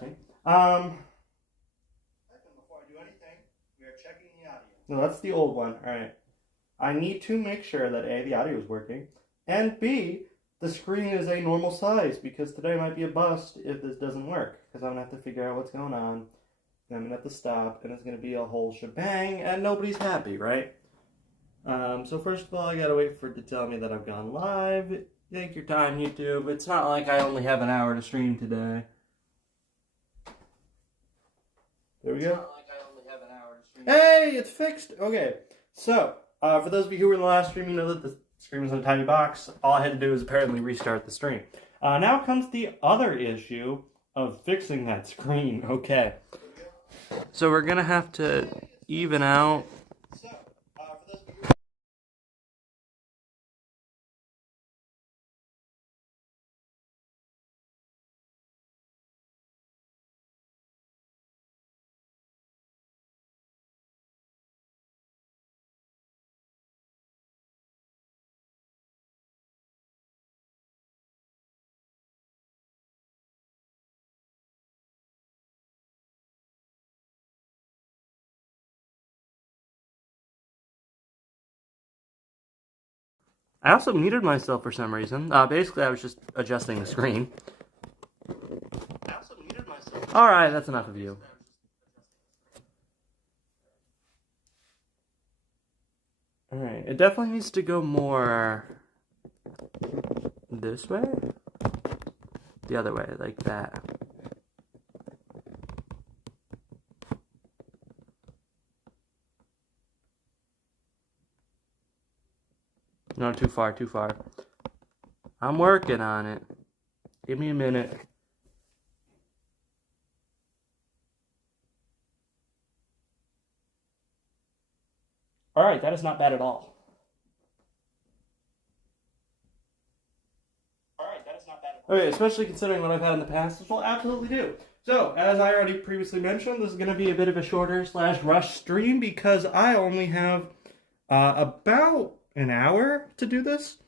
ask me. Before I do anything, we are checking the audio. No, that's the old one. All right. I need to make sure that A, the audio is working, and B, the screen is a normal size, because today might be a bust if this doesn't work, because I'm going to have to figure out what's going on, and I'm going to have to stop, and it's going to be a whole shebang, and nobody's happy, right? So first of all, I got to wait for it to tell me that I've gone live. Take your time, YouTube. It's not like I only have an hour to stream today. There we go. It's not like I only have an hour to stream. Hey, it's fixed. Okay, so for those of you who were in the last stream, you know that the stream was in a tiny box. All I had to do was apparently restart the stream. Now comes the other issue of fixing that screen. Okay, so we're gonna have to even out. I also muted myself for some reason. Basically, I was just adjusting the screen. Alright, that's enough of you. Alright, it definitely needs to go more this way? The other way, like that. No, too far, too far. I'm working on it. Give me a minute. Alright, that is not bad at all. Okay, especially considering what I've had in the past, this will absolutely do. So, as I already previously mentioned, this is going to be a bit of a shorter / rush stream because I only have about an hour to do this.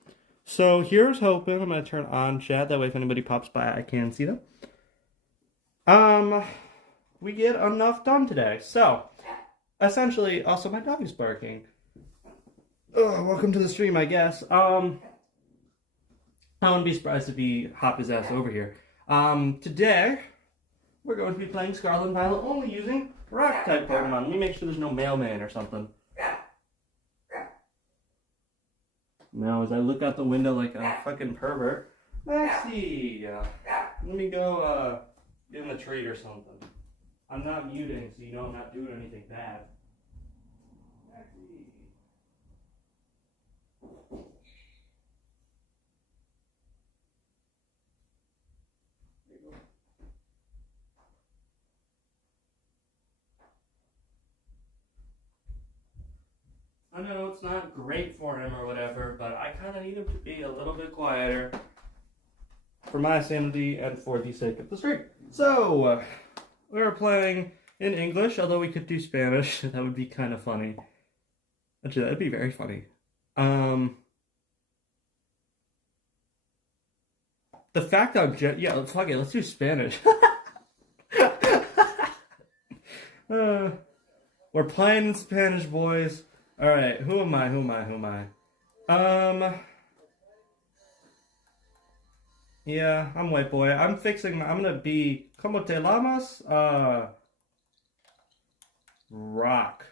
So here's hoping. I'm going to turn on chat, that way if anybody pops by I can see them. We get enough done today. So, essentially, also my dog is barking. Oh, welcome to the stream, I guess. I wouldn't be surprised if he hopped his ass over here. Today, we're going to be playing Scarlet and Violet only using rock-type Pokemon. Let me make sure there's no mailman or something. Now, as I look out the window like a fucking pervert, Maxie, let me go, give him a treat or something. I'm not muting, so you know I'm not doing anything bad. Maxie. There you go. I know it's not great for him or whatever, but I kind of need him to be a little bit quieter for my sanity and for the sake of the stream. So, we're playing in English, although we could do Spanish. That would be kind of funny. Actually, that would be very funny. The fact that yeah, fuck it, let's do Spanish. We're playing in Spanish, boys. Alright, who am I? Yeah, I'm white boy. I'm gonna be, ¿Cómo te llamas? Rock.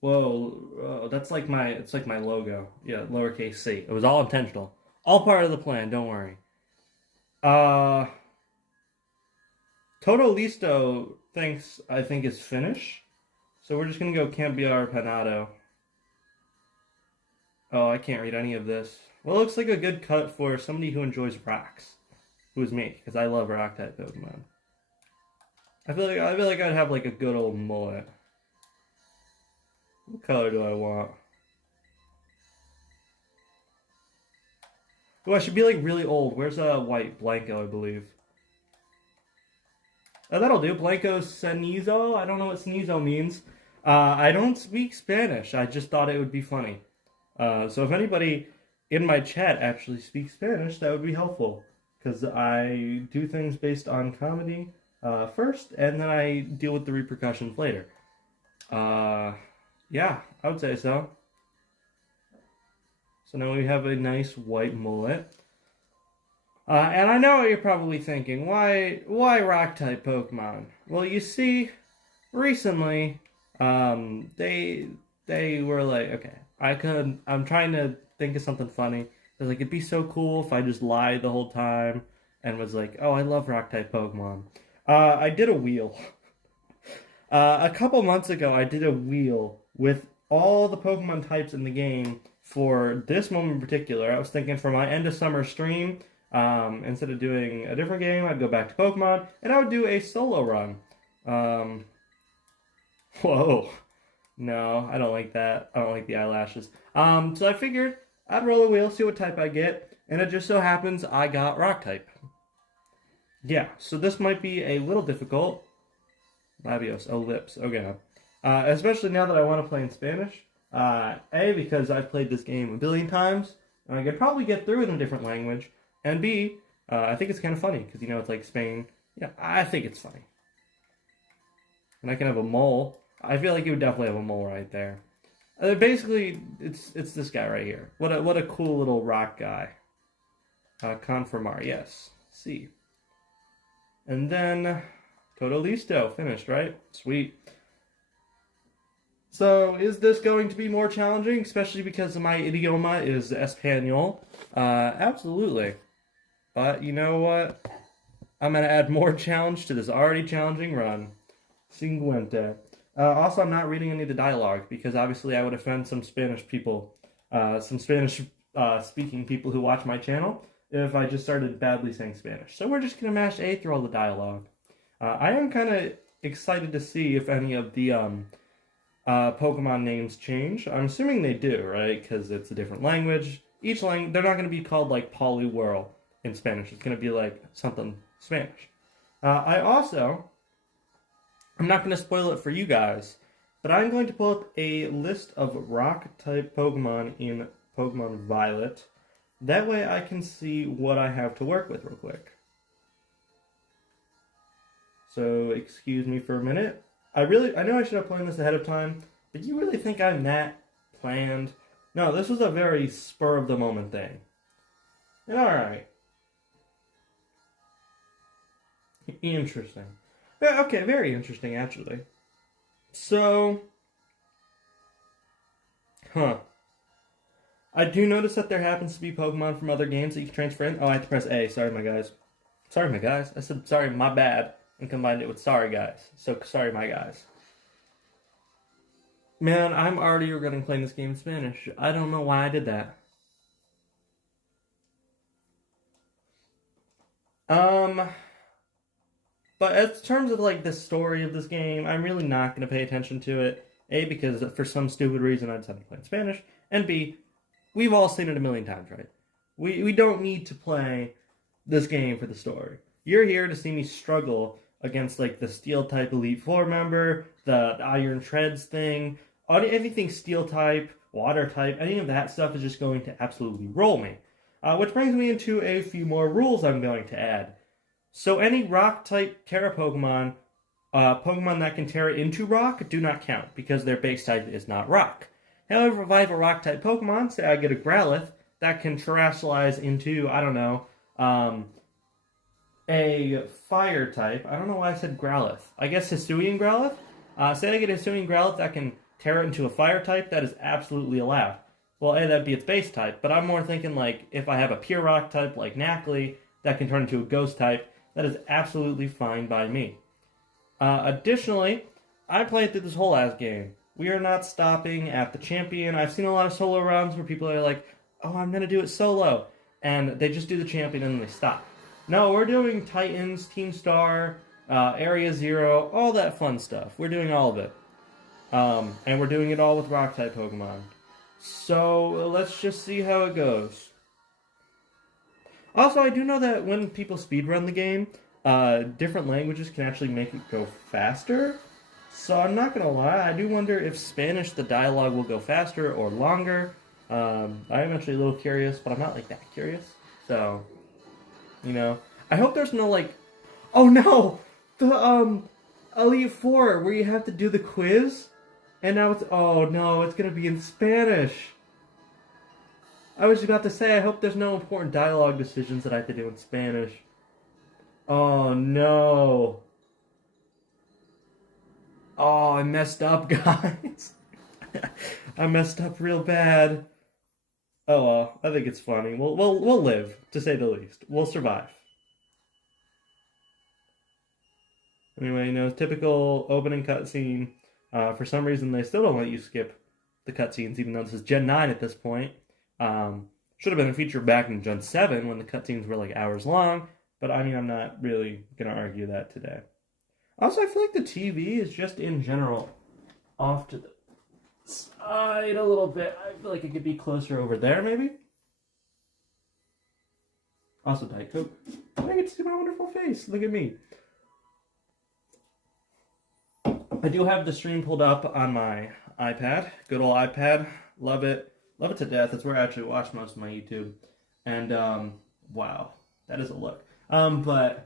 Whoa, it's like my logo. Yeah, lowercase c. It was all intentional. All part of the plan, don't worry. Todo Listo I think is Finnish. So we're just gonna go Cambiar Panado. Oh, I can't read any of this. Well, it looks like a good cut for somebody who enjoys rocks. Who's me, because I love rock type Pokemon. I feel like I'd have like a good old mullet. What color do I want? Oh, I should be like really old. Where's white? Blanco, I believe. Oh, that'll do. Blanco Cenizo. I don't know what Cenizo means. I don't speak Spanish. I just thought it would be funny. So if anybody in my chat actually speaks Spanish, that would be helpful. Because I do things based on comedy first, and then I deal with the repercussions later. Yeah, I would say so. So now we have a nice white mullet. And I know what you're probably thinking. Why rock-type Pokemon? Well, you see, recently, they were like, okay, I'm trying to think of something funny. They're like, it'd be so cool if I just lied the whole time and was like, oh, I love rock-type Pokemon. I did a wheel. A couple months ago, I did a wheel with all the Pokemon types in the game for this moment in particular. I was thinking for my end of summer stream, instead of doing a different game, I'd go back to Pokemon, and I would do a solo run. Whoa. No, I don't like that. I don't like the eyelashes. So I figured I'd roll a wheel, see what type I get, and it just so happens I got rock type. Yeah, so this might be a little difficult. Labios, lips, okay. Especially now that I want to play in Spanish. A, because I've played this game a billion times, and I could probably get through it in a different language. And B, I think it's kind of funny, because, it's like Spain. Yeah, I think it's funny. And I can have a mole. I feel like you would definitely have a mole right there. Basically, it's this guy right here. What a cool little rock guy. Conformar, yes. C. And then Todo Listo, finished, right? Sweet. So, is this going to be more challenging, especially because my idioma is Espanol? Absolutely. But you know what? I'm going to add more challenge to this already challenging run. Cinquenta. Also, I'm not reading any of the dialogue, because obviously I would offend some Spanish people, some Spanish speaking people who watch my channel, if I just started badly saying Spanish. So we're just going to mash A through all the dialogue. I am kind of excited to see if any of the Pokemon names change. I'm assuming they do, right? Because it's a different language. Each language, they're not going to be called like Poliwhirl in Spanish. It's going to be like something Spanish. I'm not going to spoil it for you guys, but I'm going to pull up a list of rock-type Pokemon in Pokemon Violet. That way I can see what I have to work with real quick. So, excuse me for a minute. I know I should have planned this ahead of time, but you really think I'm that planned? No, this was a very spur-of-the-moment thing. And alright. Interesting. Yeah, okay, very interesting, actually. So... I do notice that there happens to be Pokemon from other games that you can transfer in. Oh, I have to press A. Sorry, my guys. Sorry, my guys. I said sorry, my bad, and combined it with sorry, guys. So, sorry, my guys. Man, I'm already regretting playing this game in Spanish. I don't know why I did that. But in terms of, like, the story of this game, I'm really not going to pay attention to it. A, because for some stupid reason I decided to play in Spanish. And B, we've all seen it a million times, right? We don't need to play this game for the story. You're here to see me struggle against, like, the Steel-type Elite Four member, the Iron Treads thing, anything Steel-type, Water-type, any of that stuff is just going to absolutely roll me. Which brings me into a few more rules I'm going to add. So any Rock-type Terra Pokemon, Pokemon that can Terra into Rock, do not count, because their base type is not Rock. However, if I have a Rock-type Pokemon, say I get a Growlithe, that can Terastallize into, I don't know, a Fire type. I don't know why I said Growlithe. I guess Hisuian Growlithe? Say I get a Hisuian Growlithe that can Terra into a Fire type, that is absolutely allowed. Well, A, that'd be its base type, but I'm more thinking, like, if I have a pure Rock type, like Knackley, that can turn into a Ghost type, that is absolutely fine by me. Additionally, I played through this whole ass game. We are not stopping at the champion. I've seen a lot of solo runs where people are like, oh, I'm going to do it solo. And they just do the champion and then they stop. No, we're doing Titans, Team Star, Area Zero, all that fun stuff. We're doing all of it. And we're doing it all with Rock-type Pokemon. So, let's just see how it goes. Also, I do know that when people speedrun the game, different languages can actually make it go faster. So I'm not going to lie, I do wonder if Spanish, the dialogue will go faster or longer. I am actually a little curious, but I'm not like that curious. So, I hope there's no like, oh no! the Elite Four where you have to do the quiz, and now it's oh no, it's gonna be in Spanish. I was about to say I hope there's no important dialogue decisions that I have to do in Spanish. Oh no. Oh, I messed up, guys. I messed up real bad. Oh well, I think it's funny. We'll live, to say the least. We'll survive. Anyway, typical opening cutscene. For some reason, they still don't let you skip the cutscenes, even though this is Gen 9 at this point. Should have been a feature back in Gen 7 when the cutscenes were like hours long, but I mean, I'm not really going to argue that today. Also, I feel like the TV is just in general off to the side a little bit. I feel like it could be closer over there, maybe? Also, Diet Coke. I get to see my wonderful face. Look at me. I do have the stream pulled up on my iPad. Good old iPad. Love it. Love it to death. That's where I actually watch most of my YouTube. And, wow. That is a look. So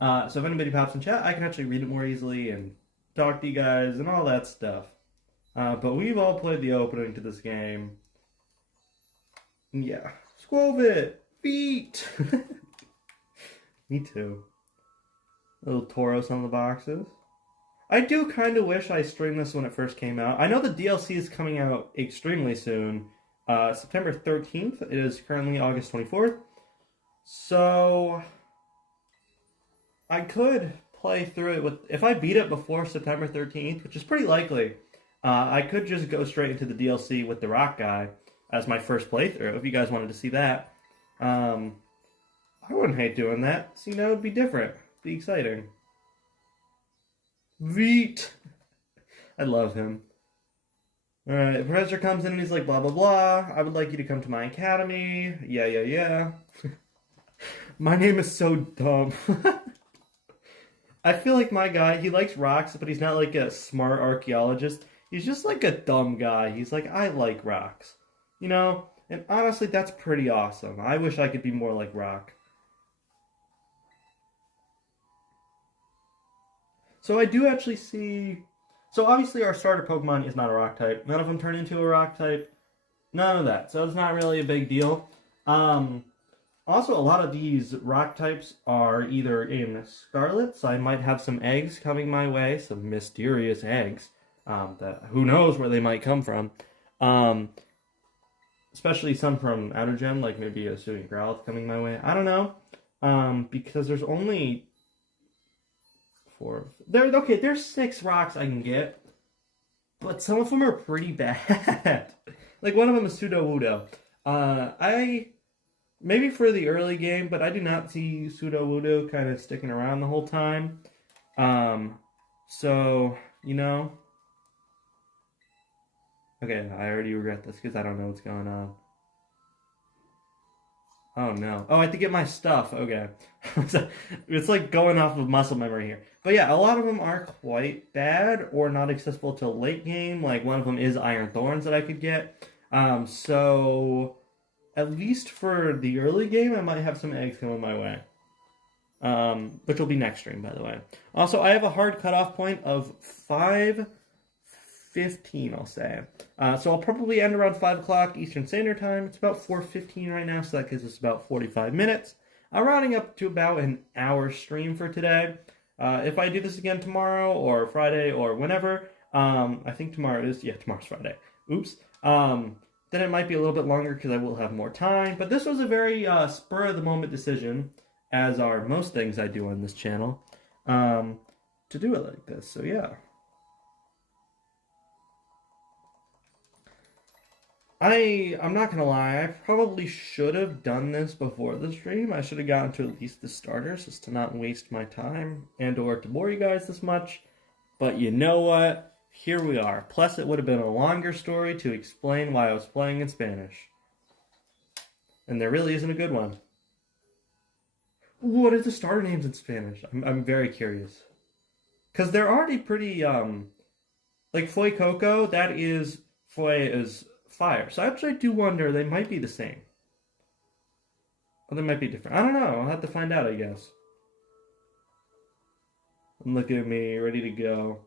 if anybody pops in chat, I can actually read it more easily and talk to you guys and all that stuff. But we've all played the opening to this game. Yeah. Squovit! Feet! Me too. Little Tauros on the boxes. I do kind of wish I streamed this when it first came out. I know the DLC is coming out extremely soon. September 13th. It is currently August 24th. So I could play through it with... If I beat it before September 13th, which is pretty likely, I could just go straight into the DLC with the Rock guy as my first playthrough, if you guys wanted to see that. I wouldn't hate doing that. So, it'd be different. It'd be exciting. Veet! I love him. Alright, the professor comes in and he's like, blah, blah, blah. I would like you to come to my academy. Yeah. My name is so dumb. I feel like my guy, he likes rocks, but he's not like a smart archaeologist. He's just like a dumb guy. He's like, I like rocks. And honestly, that's pretty awesome. I wish I could be more like Rock. So I do actually see... So obviously our starter Pokemon is not a rock type. None of them turn into a rock type. None of that. So it's not really a big deal. Also, a lot of these rock types are either in Scarlet, so I might have some eggs coming my way. Some mysterious eggs. That who knows where they might come from. Especially some from Outer Gem, like maybe a Sooty Growlithe coming my way. I don't know. Because there's only... There's 6 rocks I can get, but some of them are pretty bad. Like one of them is Sudowoodo. Maybe for the early game, but I do not see Sudowoodo kind of sticking around the whole time. So, Okay, I already regret this because I don't know what's going on. Oh no. Oh, I have to get my stuff. Okay. It's like going off of muscle memory here. But yeah, a lot of them are quite bad or not accessible till late game. Like one of them is Iron Thorns that I could get. So at least for the early game, I might have some eggs coming my way. Which will be next stream, by the way. Also, I have a hard cutoff point of 5:15, I'll say. So I'll probably end around 5 o'clock Eastern Standard Time. It's about 4:15 right now, so that gives us about 45 minutes. I'm rounding up to about an hour stream for today. If I do this again tomorrow or Friday or whenever, I think tomorrow's Friday. Oops. Then it might be a little bit longer because I will have more time. But this was a very spur-of-the-moment decision, as are most things I do on this channel, to do it like this. So yeah. I'm not gonna lie, I probably should have done this before the stream. I should have gotten to at least the starters just to not waste my time and or to bore you guys this much. But you know what? Here we are. Plus it would have been a longer story to explain why I was playing in Spanish. And there really isn't a good one. What are the starter names in Spanish? I'm very curious. Because they're already pretty, like Fuecoco, that is, Fue is fire. So actually I do wonder, they might be the same. Or they might be different. I don't know. I'll have to find out, I guess. And look at me, ready to go.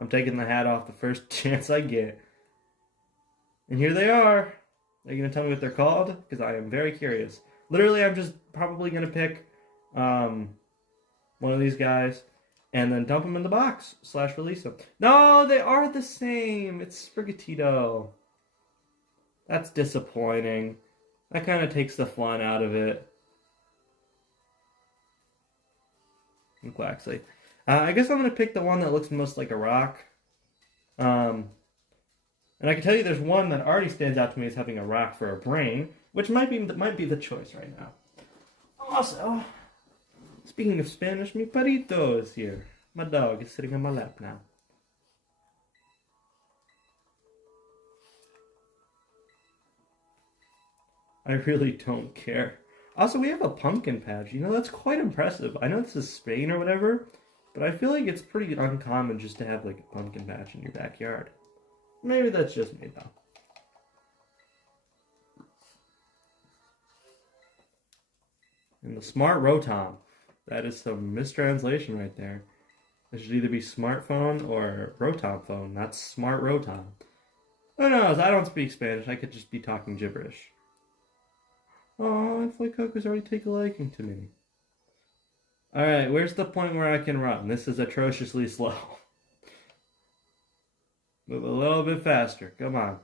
I'm taking the hat off the first chance I get. And here they are. Are you going to tell me what they're called? Because I am very curious. Literally, I'm just probably going to pick one of these guys and then dump them in the box / release them. No, they are the same. It's Sprigatito. That's disappointing. That kind of takes the fun out of it. And Quaxley. I guess I'm going to pick the one that looks most like a rock. And I can tell you there's one that already stands out to me as having a rock for a brain, which might be the choice right now. Also, speaking of Spanish, mi perrito is here. My dog is sitting on my lap now. I really don't care. Also, we have a pumpkin patch. You know, that's quite impressive. I know this is Spain or whatever, but I feel like it's pretty uncommon just to have, like, a pumpkin patch in your backyard. Maybe that's just me, though. And the smart Rotom. That is some mistranslation right there. It should either be smartphone or Rotom phone, not smart Rotom. Who knows? I don't speak Spanish. I could just be talking gibberish. Oh, and Fuecoco's already taken a liking to me. Alright, where's the point where I can run? This is atrociously slow. Move a little bit faster. Come on.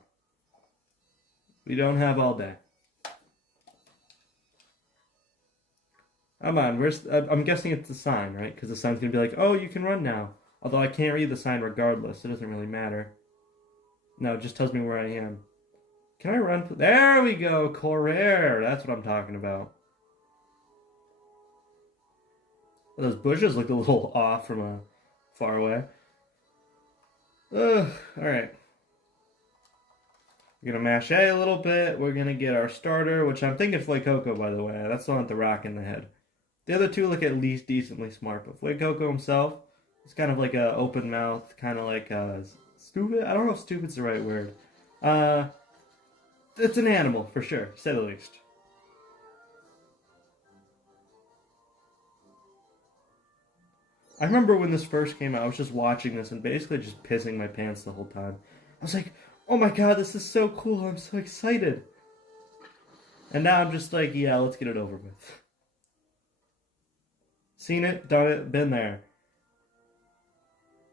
We don't have all day. Come on, I'm guessing it's the sign, right? Because the sign's going to be like, oh, you can run now. Although I can't read the sign regardless. It doesn't really matter. No, it just tells me where I am. Can I run? There we go. Correr. That's what I'm talking about. Those bushes look a little off from far away. Alright. We're going to mash A a little bit. We're going to get our starter, which I'm thinking Fuecoco, by the way. That's the one with the rock in the head. The other two look at least decently smart, but Fuecoco himself is kind of like a open mouth, kind of like stupid. I don't know if stupid's the right word. It's an animal, for sure, to say the least. I remember when this first came out, I was just watching this and basically just pissing my pants the whole time. I was like, oh my god, this is so cool, I'm so excited. And now I'm just like, yeah, let's get it over with. Seen it, done it, been there.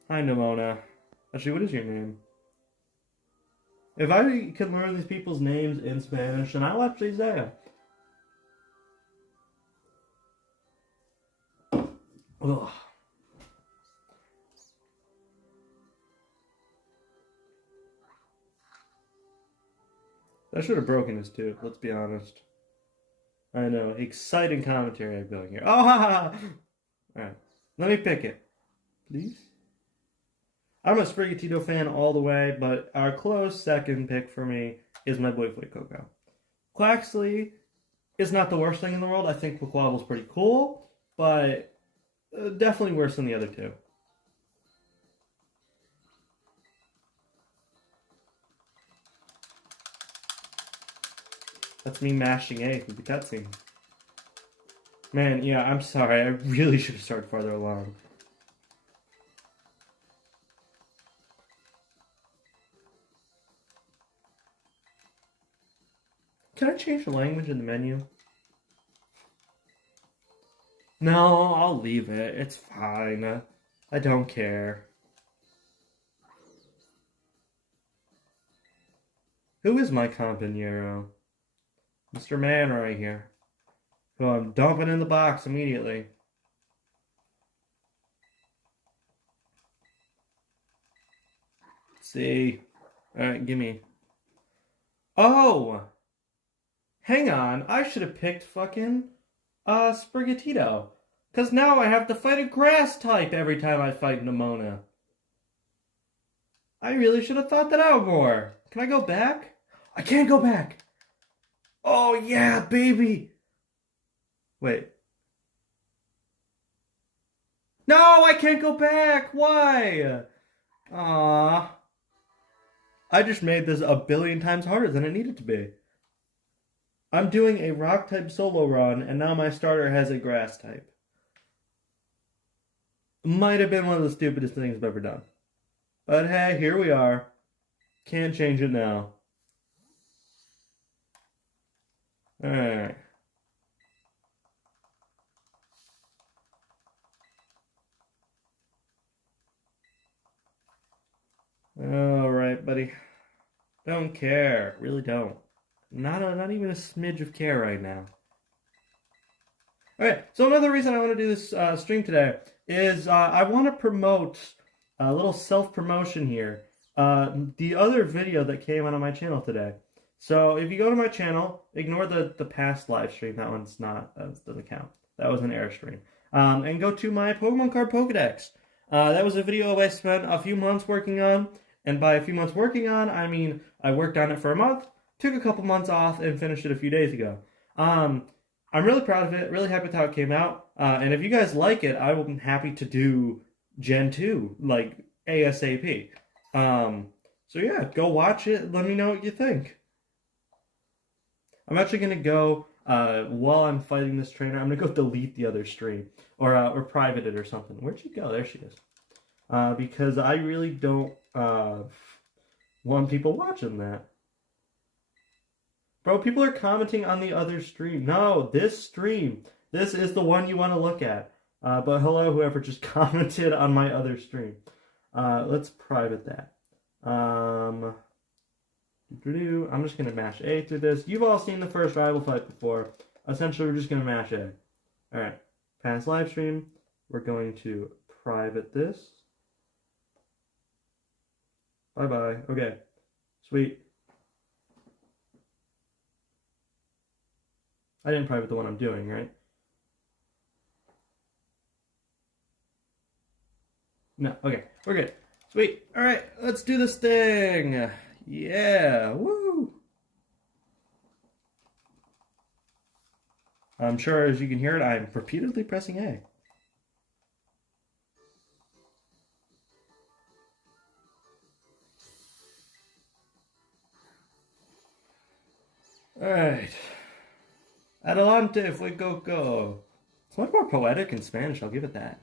Hi, Nimona. Actually, what is your name? If I can learn these people's names in Spanish, then I'll actually say it. Ugh. I should have broken his tooth, let's be honest. I know, exciting commentary I'm going here. Oh, ha, ha, ha. Alright, let me pick it. Please? I'm a Sprigatito fan all the way, but our close second pick for me is my boy Fuecoco. Quaxley is not the worst thing in the world. I think Quaquabble's pretty cool, but definitely worse than the other two. That's me mashing A through the cutscene. Man, yeah, I'm sorry. I really should have started farther along. Can I change the language in the menu? No, I'll leave it. It's fine. I don't care. Who is my compañero? Mr. Man right here. Who I'm dumping in the box immediately. See. Alright, gimme. Oh! Hang on, I should have picked fucking Sprigatito. Because now I have to fight a grass type every time I fight Nimona. I really should have thought that out more. Can I go back? I can't go back. Oh yeah, baby. Wait. No, I can't go back. Why? Aww. I just made this a billion times harder than it needed to be. I'm doing a rock type solo run, and now my starter has a grass type. Might have been one of the stupidest things I've ever done. But hey, here we are. Can't change it now. Alright. Alright, buddy. Don't care. Really don't. Not even a smidge of care right now. Alright, so another reason I want to do this stream today is I want to promote a little self-promotion here. The other video that came out on my channel today. So if you go to my channel, ignore the past live stream. That one's not, that doesn't count. That was an Airstream. And go to my Pokemon card Pokedex. That was a video I spent a few months working on. And by a few months working on, I mean I worked on it for a month, took a couple months off, and finished it a few days ago. I'm really proud of it, really happy with how it came out. And if you guys like it, I will be happy to do Gen 2, like ASAP. So yeah, go watch it, let me know what you think. I'm actually going to go, while I'm fighting this trainer, I'm going to go delete the other stream. Or private it or something. Where'd she go? There she is. Because I really don't want people watching that. Bro, people are commenting on the other stream. No, this stream. This is the one you want to look at. But hello, whoever just commented on my other stream. Let's private that. I'm just going to mash A through this. You've all seen the first rival fight before. Essentially, we're just going to mash A. Alright, past live stream. We're going to private this. Bye-bye. Okay, sweet. I didn't private the one I'm doing, right? No, okay, we're good. Sweet. Alright, let's do this thing. Yeah, woo! I'm sure as you can hear it, I'm repeatedly pressing A. Alright. Adelante, fuegoco. It's much more poetic in Spanish, I'll give it that.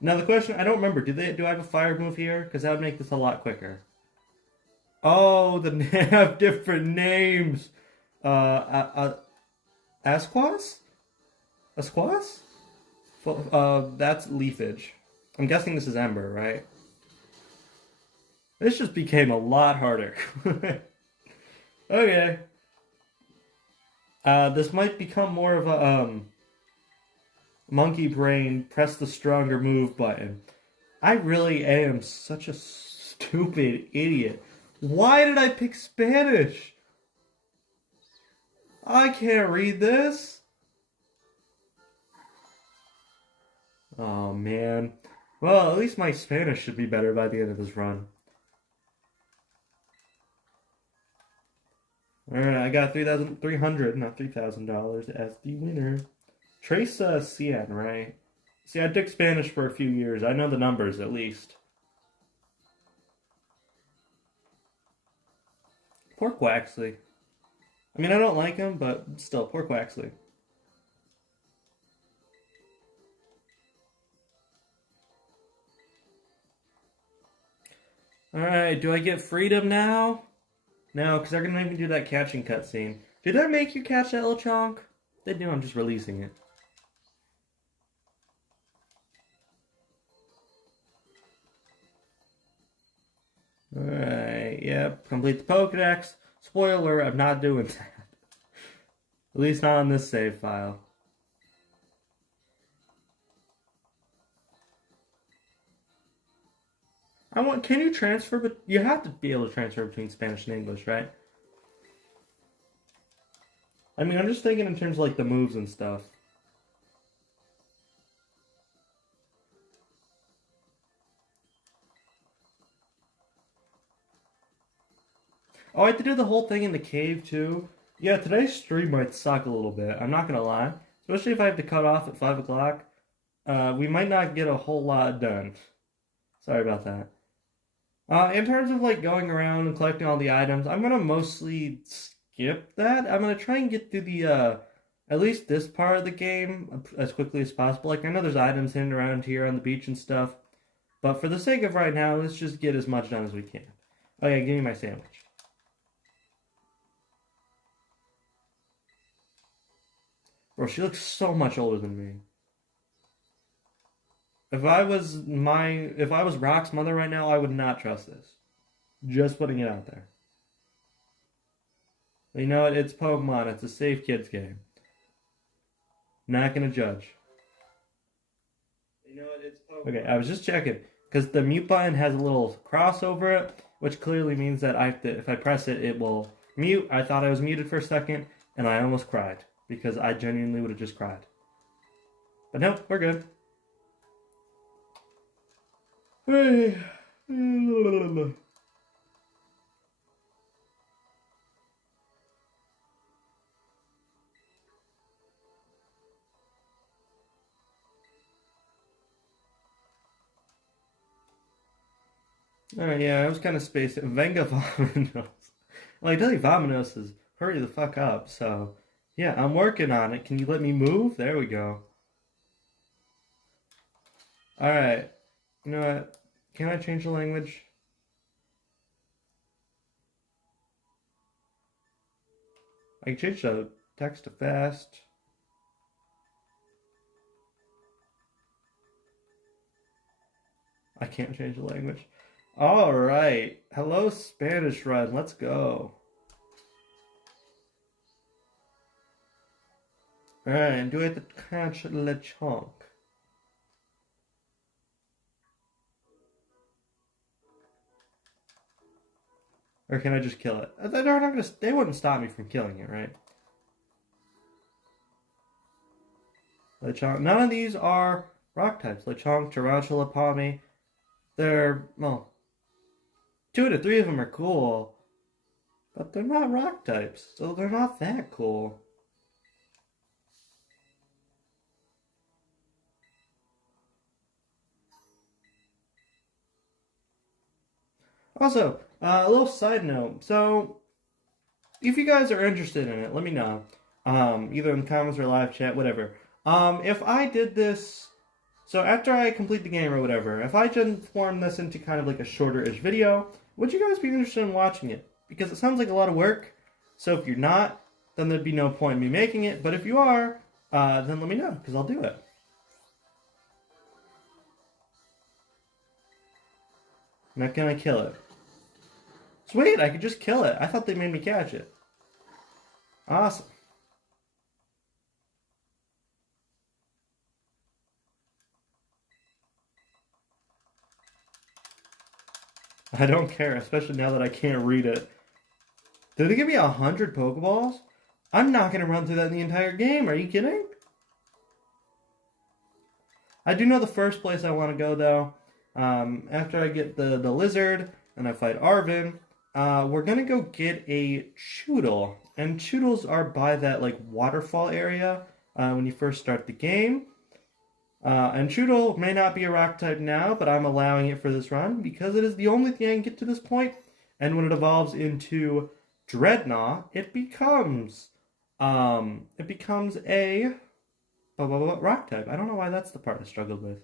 Now the question, I don't remember, do I have a fire move here? Because that would make this a lot quicker. Oh, they have different names. Asquas? Asquas? That's leafage. I'm guessing this is Ember, right? This just became a lot harder. Okay. This might become more of a, monkey brain, press the stronger move button. I really am such a stupid idiot. Why did I pick Spanish? I can't read this. Oh, man. Well, at least my Spanish should be better by the end of this run. Alright, I got $3,300, not $3,000 as the winner. Trace Cien, right? See, I took Spanish for a few years. I know the numbers, at least. Poor Quaxley. I mean, I don't like him, but still, poor Quaxley. Alright, do I get freedom now? No, because they're going to make me do that catching cutscene. Did I make you catch that little chonk? They do, I'm just releasing it. Alright, yep, complete the Pokedex. Spoiler, I'm not doing that. At least not on this save file. Can you transfer, but you have to be able to transfer between Spanish and English, right? I mean, I'm just thinking in terms of like the moves and stuff. Oh, I have to do the whole thing in the cave too. Yeah, today's stream might suck a little bit. I'm not gonna lie. Especially if I have to cut off at 5 o'clock. We might not get a whole lot done. Sorry about that. In terms of like going around and collecting all the items, I'm gonna mostly skip that. I'm gonna try and get through the at least this part of the game as quickly as possible. Like, I know there's items hidden around here on the beach and stuff, but for the sake of right now, let's just get as much done as we can. Oh yeah, give me my sandwich. Bro, she looks so much older than me. If I was Rock's mother right now, I would not trust this. Just putting it out there. But you know what? It's Pokemon. It's a safe kids game. Not gonna judge. You know what? It's Pokemon. Okay, I was just checking because the mute button has a little cross over it, which clearly means that if I press it, it will mute. I thought I was muted for a second, and I almost cried because I genuinely would have just cried. But no, we're good. Hey. Oh yeah, I was kind of spacing. Venga Vominos. Well, I tell you, Vominos is hurry the fuck up. So yeah, I'm working on it. Can you let me move? There we go. All right. You know what? Can I change the language? I can change the text to fast. I can't change the language. All right. Hello, Spanish Run. Let's go. All right. And do I have to catch Lechonk? Or can I just kill it? They're not gonna. They wouldn't stop me from killing it, right? Lechonk. None of these are rock types. Lechonk, Tarantula, Palmy. They're, well, 2 to 3 of them are cool, but they're not rock types, so they're not that cool. Also, a little side note. So, if you guys are interested in it, let me know. Either in the comments or live chat, whatever. If I did this, so after I complete the game or whatever, if I transform this into kind of like a shorter-ish video, would you guys be interested in watching it? Because it sounds like a lot of work. So if you're not, then there'd be no point in me making it. But if you are, then let me know, because I'll do it. Now can I kill it? Sweet, I could just kill it. I thought they made me catch it. Awesome. I don't care, especially now that I can't read it. Did they give me 100 Pokeballs? I'm not going to run through that in the entire game. Are you kidding? I do know the first place I want to go, though. After I get the lizard and I fight Arvin, we're going to go get a Choodle. And Choodles are by that, like, waterfall area when you first start the game. And Choodle may not be a rock type now, but I'm allowing it for this run because it is the only thing I can get to this point. And when it evolves into Dreadnought, it becomes a rock type. I don't know why that's the part I struggled with.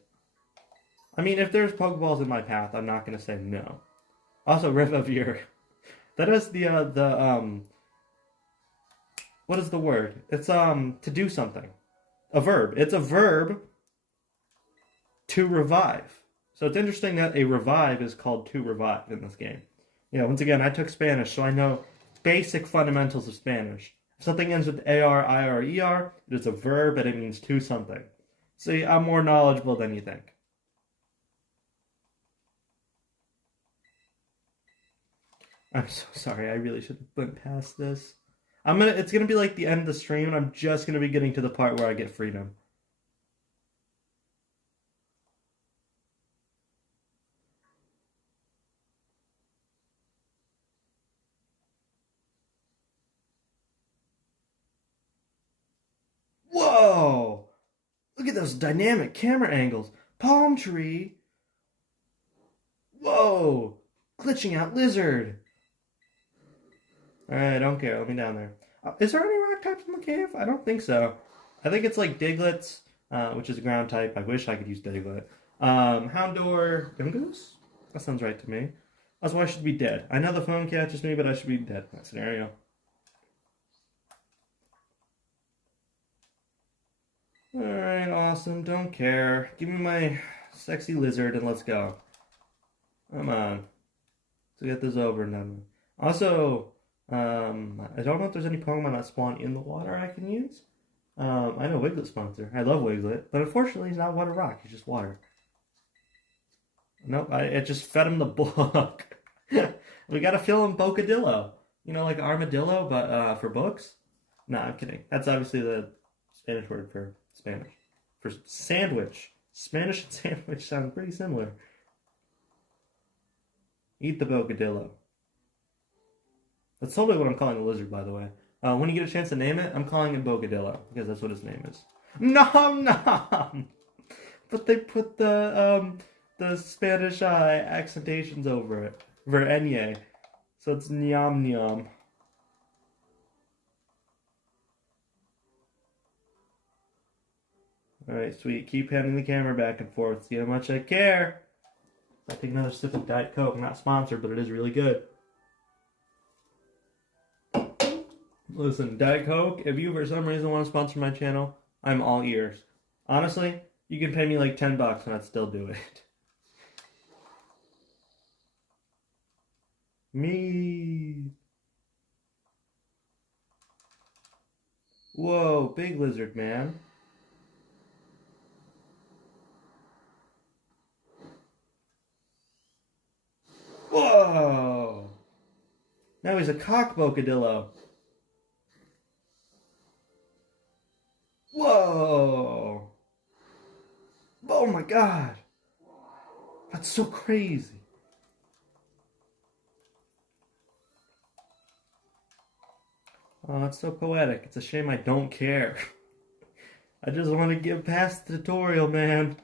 I mean, if there's Pokeballs in my path, I'm not gonna say no. Also, Rivavere. That is what is the word? It's to do something. A verb. It's a verb to revive. So it's interesting that a revive is called to revive in this game. Yeah, once again, I took Spanish, so I know basic fundamentals of Spanish. If something ends with AR, IR, ER, it is a verb and it means to something. See, I'm more knowledgeable than you think. I'm so sorry, I really should have went past this. It's gonna be like the end of the stream, and I'm just gonna be getting to the part where I get freedom. Whoa! Look at those dynamic camera angles. Palm tree. Whoa! Glitching out lizard. Alright, I don't care. Let me down there. Is there any rock types in the cave? I don't think so. I think it's like Diglett's, which is a ground type. I wish I could use Diglett. Houndour, Yungoos? That sounds right to me. That's why I should be dead. I know the phone catches me, but I should be dead in that scenario. Alright, awesome. Don't care. Give me my sexy lizard and let's go. Come on. Let's get this over and done with. Also, I don't know if there's any Pokemon that spawn in the water I can use. I know Wiglet spawns there. I love Wiglet, but unfortunately he's not water rock. He's just water. Nope, I just fed him the book. We gotta fill him Bocadillo. You know, like armadillo, but for books? No, I'm kidding. That's obviously the Spanish word for Spanish. For sandwich. Spanish and sandwich sound pretty similar. Eat the Bocadillo. That's totally what I'm calling the lizard, by the way. When you get a chance to name it, I'm calling it Bocadillo, because that's what his name is. Nom nom! But they put the Spanish accentations over it. Verenye. So it's nyam nyam. Alright, sweet. Keep handing the camera back and forth. See how much I care. I take another sip of Diet Coke. I'm not sponsored, but it is really good. Listen, Diet Coke, if you for some reason want to sponsor my channel, I'm all ears. Honestly, you can pay me like $10 and I'd still do it. Me. Whoa, big lizard man. Whoa! Now he's a cock Bocadillo. Whoa! Oh my god! That's so crazy. Oh, that's so poetic. It's a shame I don't care. I just want to get past the tutorial, man.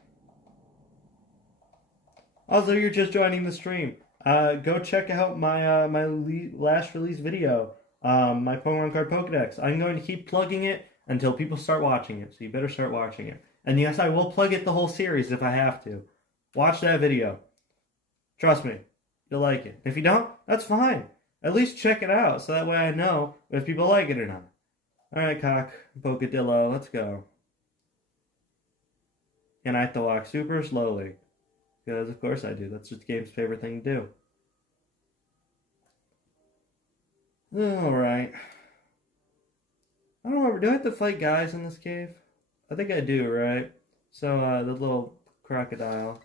Also, you're just joining the stream. Go check out my last release video, my Pokemon card Pokedex. I'm going to keep plugging it until people start watching it, so you better start watching it. And yes, I will plug it the whole series if I have to. Watch that video. Trust me, you'll like it. If you don't, that's fine. At least check it out, so that way I know if people like it or not. Alright, cock, Bocadillo, let's go. And I have to walk super slowly. Because of course I do. That's just the game's favorite thing to do. Alright. I don't remember. Do I have to fight guys in this cave? I think I do, right? So, the little crocodile,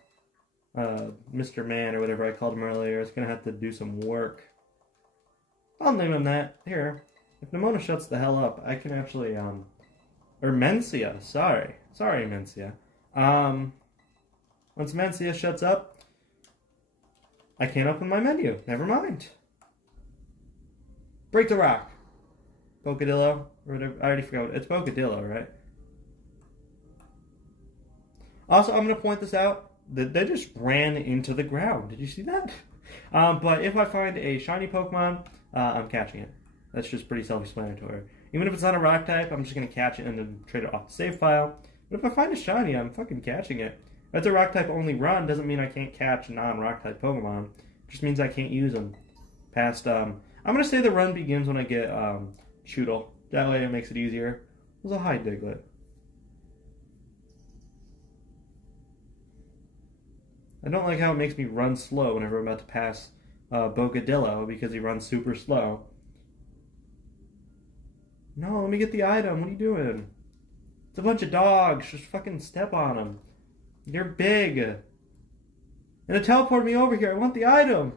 Mr. Man, or whatever I called him earlier, is going to have to do some work. I'll name him that. Here. If Nimona shuts the hell up, I can actually, or Mencia. Sorry, Mencia. Once Mencia shuts up, I can't open my menu. Never mind. Break the rock. Bocadillo, or whatever. I already forgot. It's Bocadillo, right? Also, I'm going to point this out. They just ran into the ground. Did you see that? But if I find a shiny Pokemon, I'm catching it. That's just pretty self-explanatory. Even if it's not a rock type, I'm just going to catch it and then trade it off the save file. But if I find a shiny, I'm fucking catching it. If it's a rock type only run, doesn't mean I can't catch non-rock type Pokemon. It just means I can't use them. Past, I'm going to say the run begins when I get Choodle. That way it makes it easier. It was a high Diglett. I don't like how it makes me run slow whenever I'm about to pass Bocadillo because he runs super slow. No, let me get the item. What are you doing? It's a bunch of dogs. Just fucking step on them. You're big. And it teleported me over here. I want the item.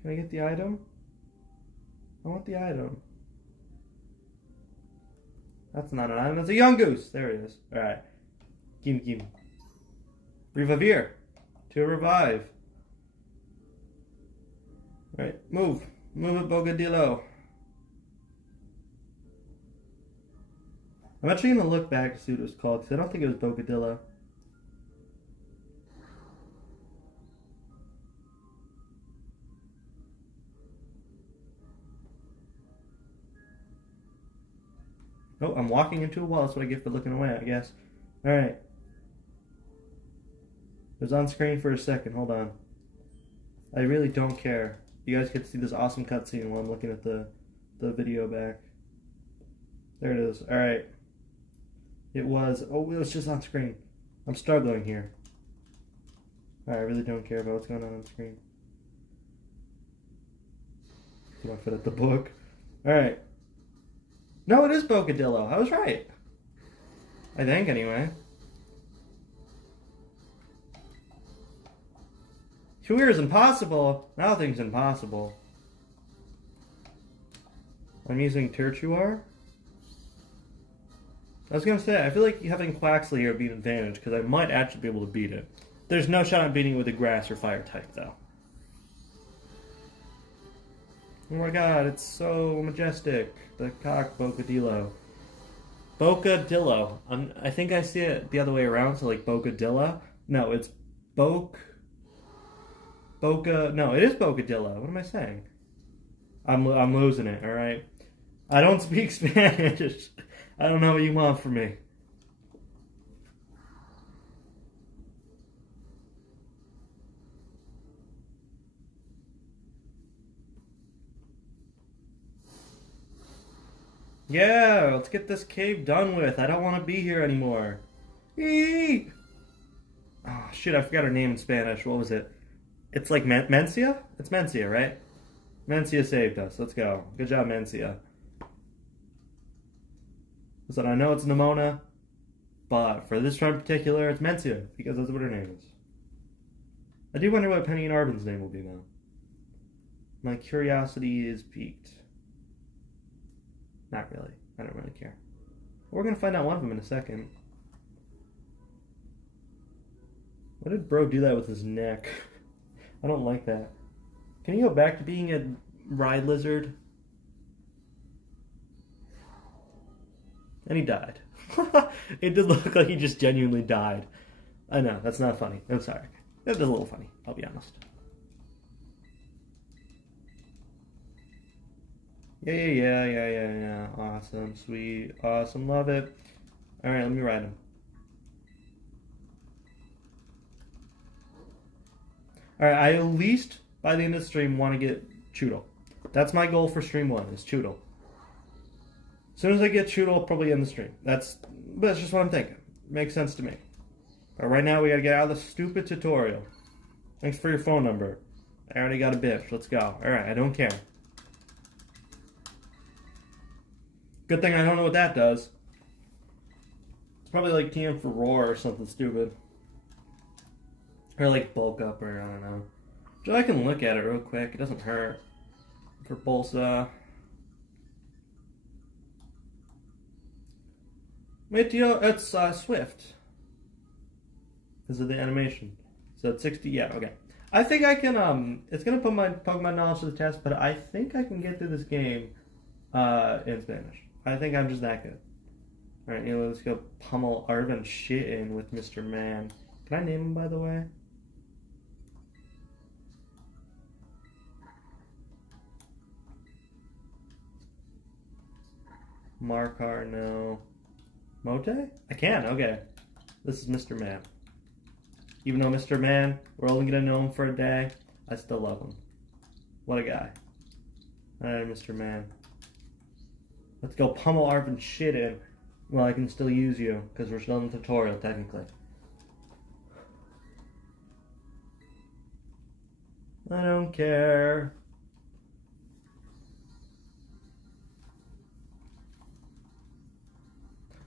Can I get the item? I want the item. That's not an item. That's a young goose. There it is. Alright. Gimme, gimme. Revivere. To revive. Alright. Move. Move it, Bocadillo. I'm actually going to look back to see what it was called, because I don't think it was Bocadillo. Oh, I'm walking into a wall. That's what I get for looking away, I guess. Alright. It was on screen for a second. Hold on. I really don't care. You guys get to see this awesome cutscene while I'm looking at the video back. There it is. Alright. It was just on screen. I'm struggling here. Alright, I really don't care about what's going on screen. Do I fit at the book? Alright. No, it is Bocadillo. I was right. I think, anyway. Here is impossible. Nothing's impossible. I'm using Tertuar. I was gonna say, I feel like having Quaxley here would be an advantage, because I might actually be able to beat it. There's no shot I'm beating it with a grass or fire type, though. Oh my god, it's so majestic. The cock Bocadillo. Bocadillo. I think I see it the other way around, so like Bocadilla. No, it's No, it is Bocadillo. What am I saying? I'm losing it, alright? I don't speak Spanish. I don't know what you want from me. Yeah, let's get this cave done with. I don't want to be here anymore. Eee! Oh, shit, I forgot her name in Spanish. What was it? It's like Mencia? It's Mencia, right? Mencia saved us. Let's go. Good job, Mencia. Listen, I know it's Nimona, but for this one in particular, it's Mencia, because that's what her name is. I do wonder what Penny and Arvin's name will be now. My curiosity is piqued. Not really. I don't really care. We're going to find out one of them in a second. Why did bro do that with his neck? I don't like that. Can you go back to being a ride lizard? And he died. It did look like he just genuinely died. I know, that's not funny. I'm sorry. That is a little funny, I'll be honest. Yeah. Awesome, sweet, awesome, love it. Alright, let me ride him. Alright, I at least, by the end of the stream, want to get Choodle. That's my goal for stream 1, is Choodle. As soon as I get Choodle, I'll probably end the stream. But that's just what I'm thinking. Makes sense to me. But right now, we gotta get out of the stupid tutorial. Thanks for your phone number. I already got a bitch. Let's go. Alright, I don't care. Good thing I don't know what that does. It's probably like TM for Roar or something stupid. Or like bulk up, or I don't know. So I can look at it real quick. It doesn't hurt. For Bolsa. Meteor, it's Swift. Because of the animation. So it's 60, yeah, okay. I think I can, it's going to put my Pokemon knowledge to the test, but I think I can get through this game in Spanish. I think I'm just that good. Alright, let's go pummel Arvin shit in with Mr. Man. Can I name him, by the way? Markar, no. Mote? I can, okay. This is Mr. Man. Even though Mr. Man, we're only gonna know him for a day, I still love him. What a guy. Alright, Mr. Man. Let's go pummel Arvin shit in. Well, I can still use you, because we're still in the tutorial, technically. I don't care.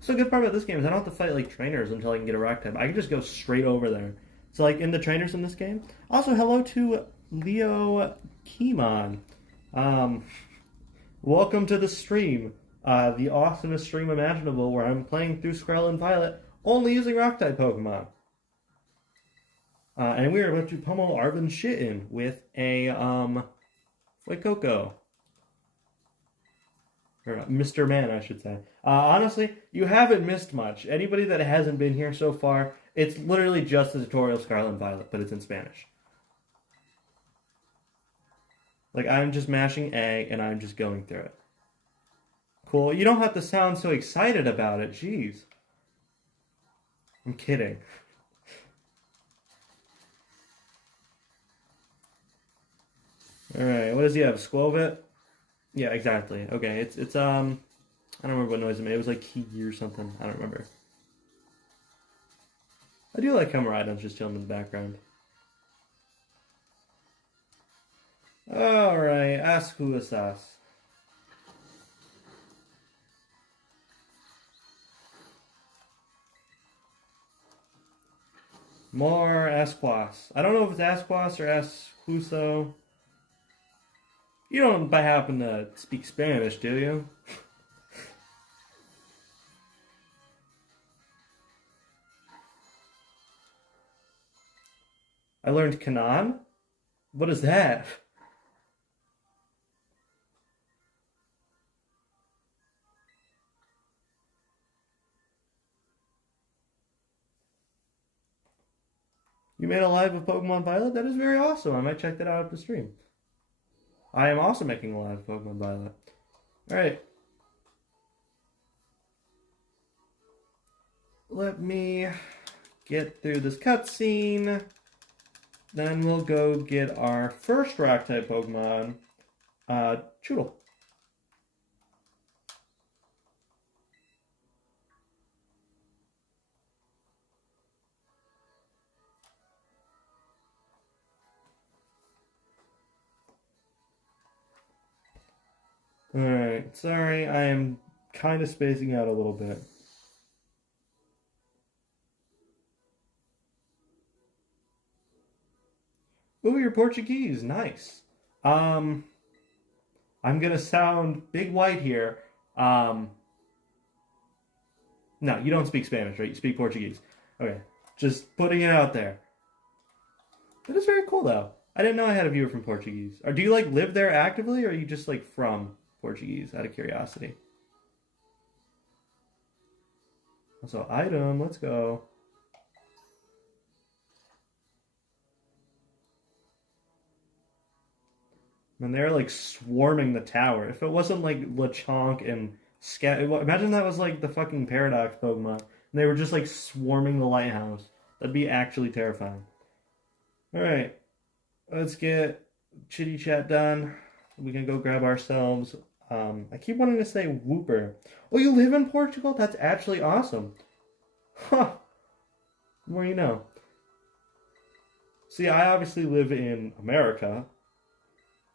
So the good part about this game is I don't have to fight like trainers until I can get a rock type. I can just go straight over there. So like in the trainers in this game. Also, hello to Leo Kimon. Welcome to the stream. The awesomest stream imaginable where I'm playing through Squirrel and Violet only using rock type Pokemon. And we are about to pummel Arvin shit in with a Fuecoco. Or Mr. Man, I should say. Honestly, you haven't missed much. Anybody that hasn't been here so far, it's literally just the tutorial Scarlet and Violet, but it's in Spanish. Like, I'm just mashing A, and I'm just going through it. Cool. You don't have to sound so excited about it. Jeez. I'm kidding. Alright, what does he have? Squelvet? Yeah, exactly. Okay, it's I don't remember what noise it made. It was like key or something. I don't remember. I do like how Miraidon's just chilling in the background. Alright, ask who is us. More Asquas. I don't know if it's Asquas or Asquuso. You don't by happen to speak Spanish, do you? I learned Kanan? What is that? You made a live of Pokemon Violet? That is very awesome. I might check that out after the stream. I am also making a live of Pokemon Violet. Alright. Let me get through this cutscene. Then we'll go get our first Rock-type Pokemon, Choodle. Alright, sorry, I am kind of spacing out a little bit. Ooh, you're Portuguese. Nice. I'm gonna sound big white here. No, you don't speak Spanish, right? You speak Portuguese. Okay, just putting it out there. That is very cool, though. I didn't know I had a viewer from Portuguese. Or do you like live there actively, or are you just like from Portuguese? Out of curiosity. Also, item. Let's go. And they're like swarming the tower. If it wasn't like Lechonk and imagine that was like the fucking Paradox Pokemon. And they were just like swarming the lighthouse. That'd be actually terrifying. Alright. Let's get chitty chat done. We can go grab ourselves. I keep wanting to say Wooper. Oh, you live in Portugal? That's actually awesome. Huh. The more you know. See, I obviously live in America.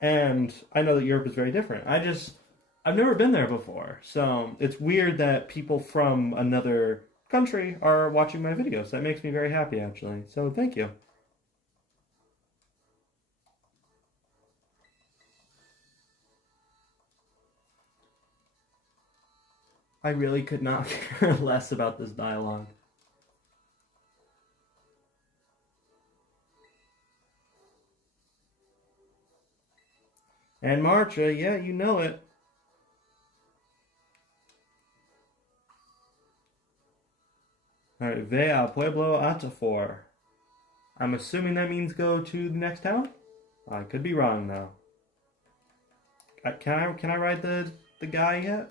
And I know that Europe is very different. I've never been there before. So it's weird that people from another country are watching my videos. That makes me very happy, actually. So thank you. I really could not care less about this dialogue. And Marcha, yeah, you know it. Alright, ve a Pueblo Atafor. I'm assuming that means go to the next town? I could be wrong, though. Can I ride the guy yet?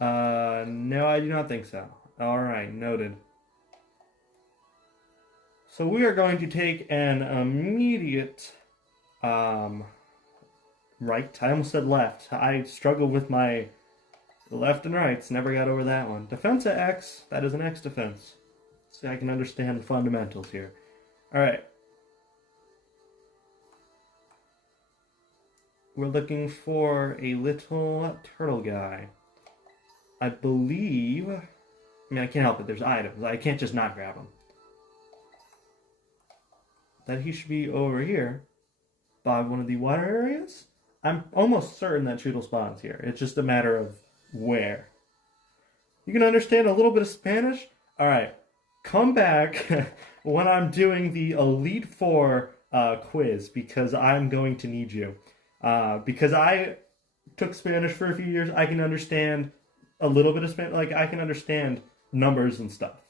No, I do not think so. Alright, noted. So we are going to take an immediate, right. I almost said left. I struggled with my left and rights. Never got over that one. Defense at X. That is an X defense. See, I can understand the fundamentals here. Alright. We're looking for a little turtle guy. I believe... I mean, I can't help it. There's items. I can't just not grab them. That he should be over here by one of the water areas. I'm almost certain that Choodle spawns here. It's just a matter of where. You can understand a little bit of Spanish? Alright. Come back when I'm doing the Elite Four quiz, because I'm going to need you. Because I took Spanish for a few years, I can understand a little bit of Spanish. Like, I can understand numbers and stuff.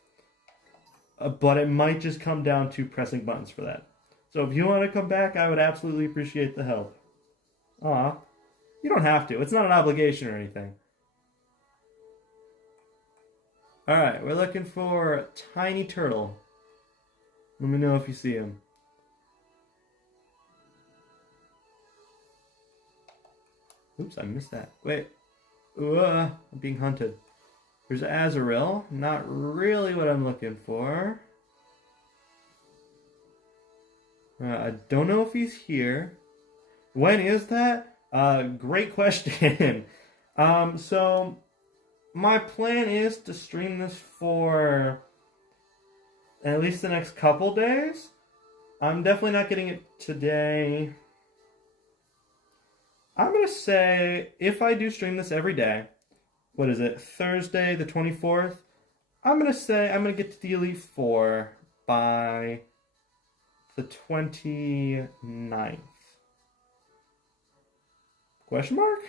But it might just come down to pressing buttons for that. So if you want to come back, I would absolutely appreciate the help. Aw. You don't have to. It's not an obligation or anything. Alright, we're looking for a tiny turtle. Let me know if you see him. Oops, I missed that. Wait. I'm being hunted. There's Azrael. Not really what I'm looking for. I don't know if he's here. When is that? Great question. So my plan is to stream this for at least the next couple days. I'm definitely not getting it today. I'm going to say if I do stream this every day, what is it, Thursday the 24th, I'm going to say I'm going to get to the Elite Four by the 29th. Question mark?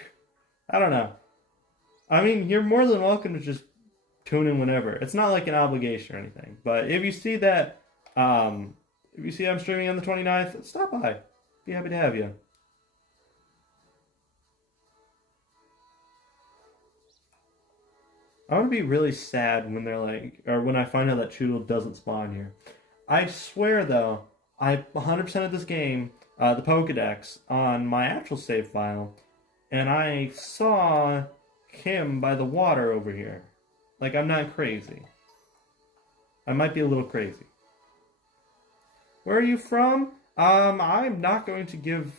I don't know. I mean, you're more than welcome to just tune in whenever. It's not like an obligation or anything. But if you see that, if you see I'm streaming on the 29th, stop by. Be happy to have you. I want to be really sad when they're like, or when I find out that Choodle doesn't spawn here. I swear though, I 100%ed this game, the Pokédex, on my actual save file, and I saw him by the water over here. Like, I'm not crazy. I might be a little crazy. Where are you from? I'm not going to give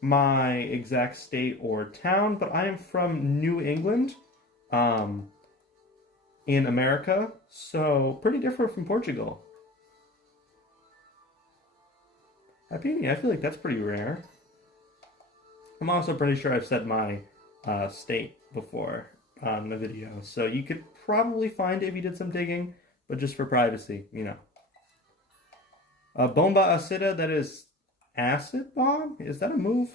my exact state or town, but I am from New England, in America, so pretty different from Portugal. Happy, I feel like that's pretty rare. I'm also pretty sure I've said my state before on the video, so you could probably find it if you did some digging, but just for privacy, you know. Bomba acida, that is acid bomb? Is that a move?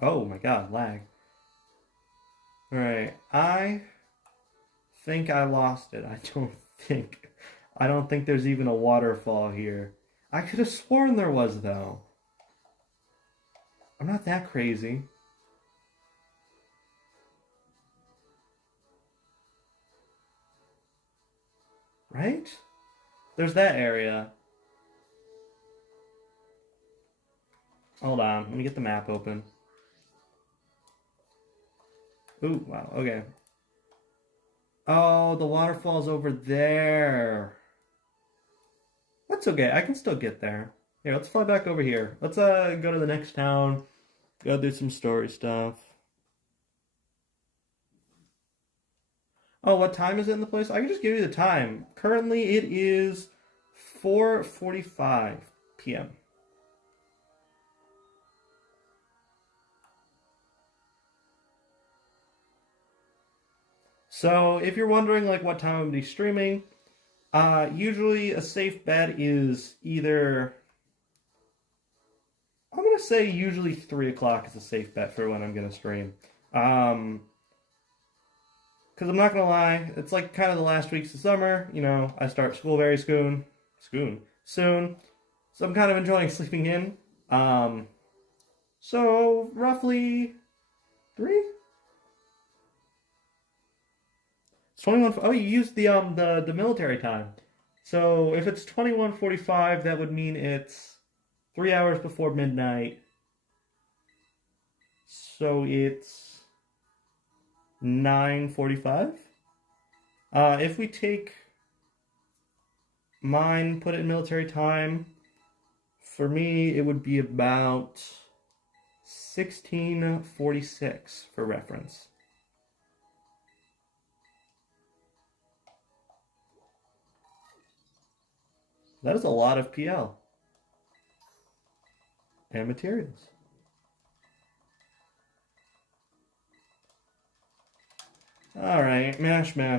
Oh my god, lag. Alright, I think I lost it. I don't think there's even a waterfall here. I could have sworn there was, though. I'm not that crazy. Right? There's that area. Hold on, let me get the map open. Ooh, wow, okay. Oh, the waterfall's over there. That's okay, I can still get there. Here, let's fly back over here. Let's go to the next town. Go do some story stuff. Oh, what time is it in the place? I can just give you the time. Currently, it is 4:45 p.m. So, if you're wondering like what time I'm gonna be streaming, usually a safe bet is either, I'm gonna say usually 3 o'clock is a safe bet for when I'm gonna stream. Because I'm not gonna lie, it's like kind of the last weeks of summer. You know, I start school very soon. So I'm kind of enjoying sleeping in. So roughly 3. It's 21. Oh, you used the military time. So if it's 21:45, that would mean it's 3 hours before midnight. So it's 9:45. If we take mine, put it in military time, for me it would be about 16:46 for reference. That is a lot of PL and materials. Alright, mash. I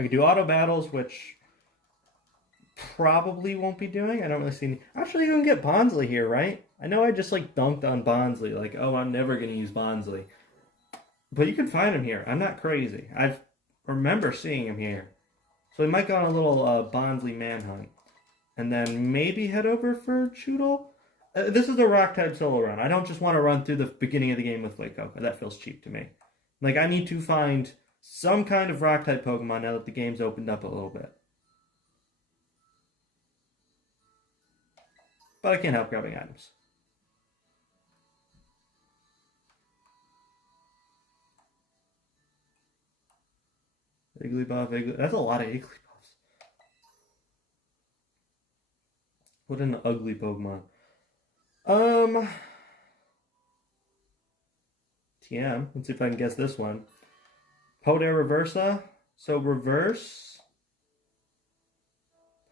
could do auto battles, which probably won't be doing. I don't really see any. Actually, you can get Bonsly here, right? I know I just like dunked on Bonsly, like, oh, I'm never going to use Bonsly. But you can find him here. I'm not crazy. I remember seeing him here. So we might go on a little Bonsly manhunt. and then maybe head over for Choodle. This is a rock type solo run. I don't just want to run through the beginning of the game with Fuecoco. That feels cheap to me. Like, I need to find some kind of rock type Pokemon now that the game's opened up a little bit. But I can't help grabbing items. Igglybuff. That's a lot of Igglybuffs. What an ugly Pokemon. TM. Let's see if I can guess this one. Podair Reversa. So reverse.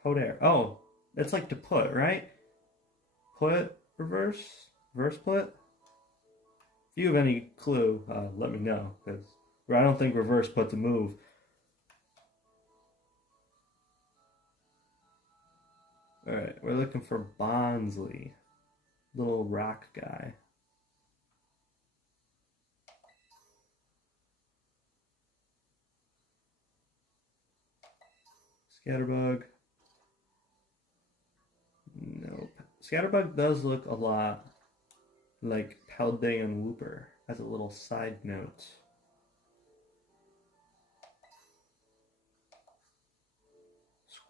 Podair. Oh, it's like to put, right? Put reverse. Reverse put. If you have any clue, let me know, because I don't think reverse put's a move. Alright, we're looking for Bonsley. Little rock guy. Scatterbug. Nope. Scatterbug does look a lot like Paldean Wooper, as a little side note.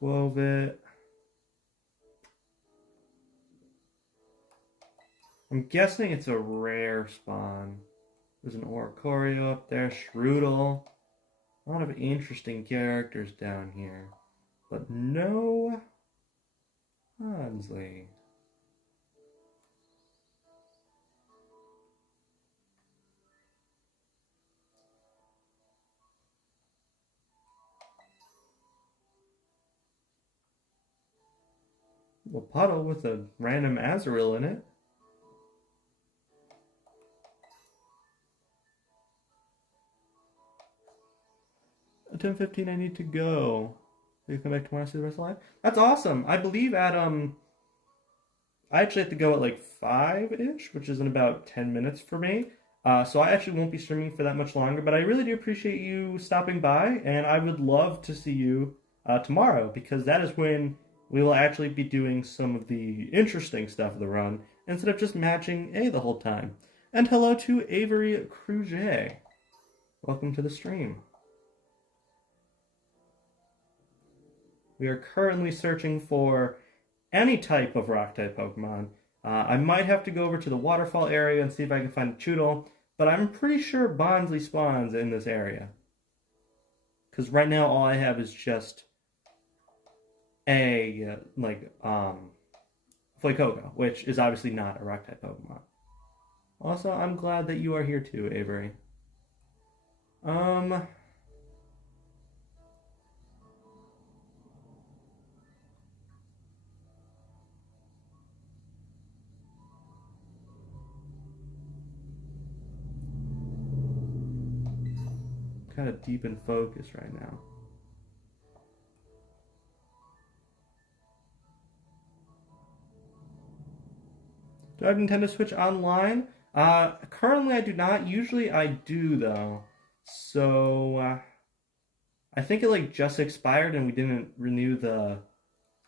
Squovit. I'm guessing it's a rare spawn. There's an Oricorio up there, Shroodle. A lot of interesting characters down here. But no Bonsley. A puddle with a random Azurill in it. At 10:15 I need to go. So you come back tomorrow to see the rest of live? That's awesome. I believe at I actually have to go at like 5-ish, which is in about 10 minutes for me. So I actually won't be streaming for that much longer, but I really do appreciate you stopping by, and I would love to see you tomorrow, because that is when we will actually be doing some of the interesting stuff of the run, instead of just matching A the whole time. And hello to Avery Cruget. Welcome to the stream. We are currently searching for any type of rock-type Pokemon. I might have to go over to the waterfall area and see if I can find a Choodle, but I'm pretty sure Bonsley spawns in this area. Because right now all I have is just a, Fuecoco, which is obviously not a rock-type Pokemon. Also, I'm glad that you are here too, Avery. Kind of deep in focus right now. Do I have Nintendo Switch Online? Currently I do not. Usually I do though. So I think it like just expired and we didn't renew the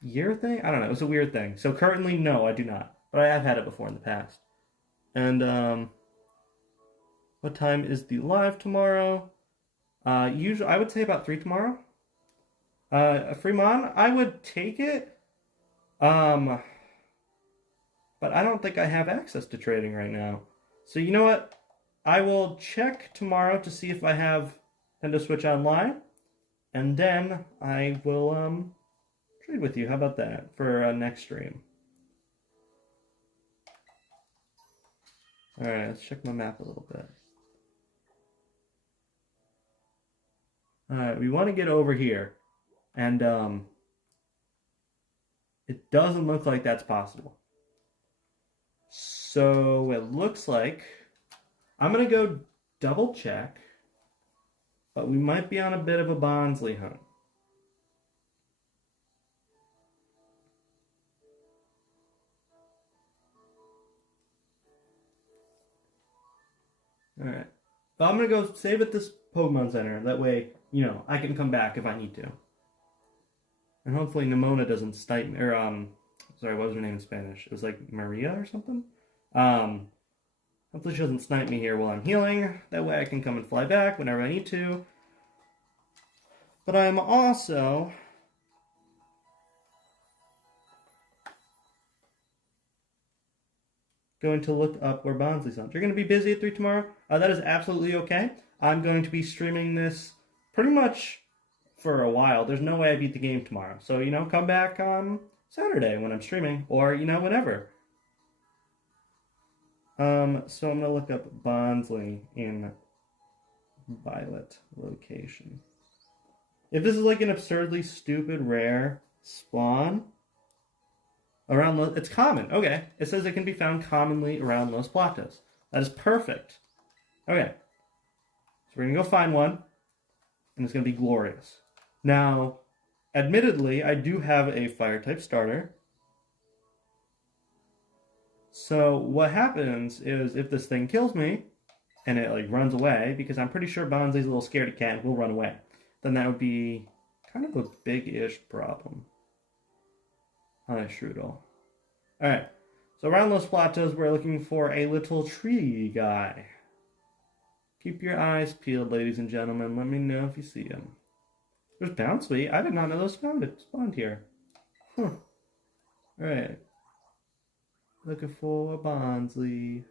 year thing? I don't know. It was a weird thing. So currently no, I do not. But I have had it before in the past. And what time is the live tomorrow? Usually, I would say about 3 tomorrow. Fremont, I would take it. But I don't think I have access to trading right now. So you know what? I will check tomorrow to see if I have Nintendo Switch Online. And then I will, trade with you. How about that for next stream? Alright, let's check my map a little bit. Alright, we want to get over here. And, it doesn't look like that's possible. So, it looks like I'm going to go double check. But we might be on a bit of a Bonsley hunt. Alright. But I'm going to go save at this Pokemon Center. That way, you know, I can come back if I need to. And hopefully Nimona doesn't snipe me. Or, sorry, what was her name in Spanish? It was like Maria or something? Um, Hopefully she doesn't snipe me here while I'm healing. That way I can come and fly back whenever I need to. But I'm also going to look up where Bonsley's on. You're going to be busy at 3 tomorrow? That is absolutely okay. I'm going to be streaming this pretty much for a while. There's no way I beat the game tomorrow. So, come back on Saturday when I'm streaming. Or, whenever. So I'm going to look up Bonsley in Violet location. If this is like an absurdly stupid rare spawn around it's common. Okay. It says it can be found commonly around Los Platos. That is perfect. Okay. So we're going to go find one, and it's going to be glorious. Now, admittedly, I do have a fire type starter. So what happens is if this thing kills me and it like runs away, because I'm pretty sure Bonsley's a little scaredy cat and will run away, then that would be kind of a big-ish problem. Hi, Strudel. Alright, so around Los Platos, we're looking for a little tree guy. Keep your eyes peeled, ladies and gentlemen. Let me know if you see him. There's Bouncy. I did not know those spawned here. Huh. Alright. Looking for Bonsley.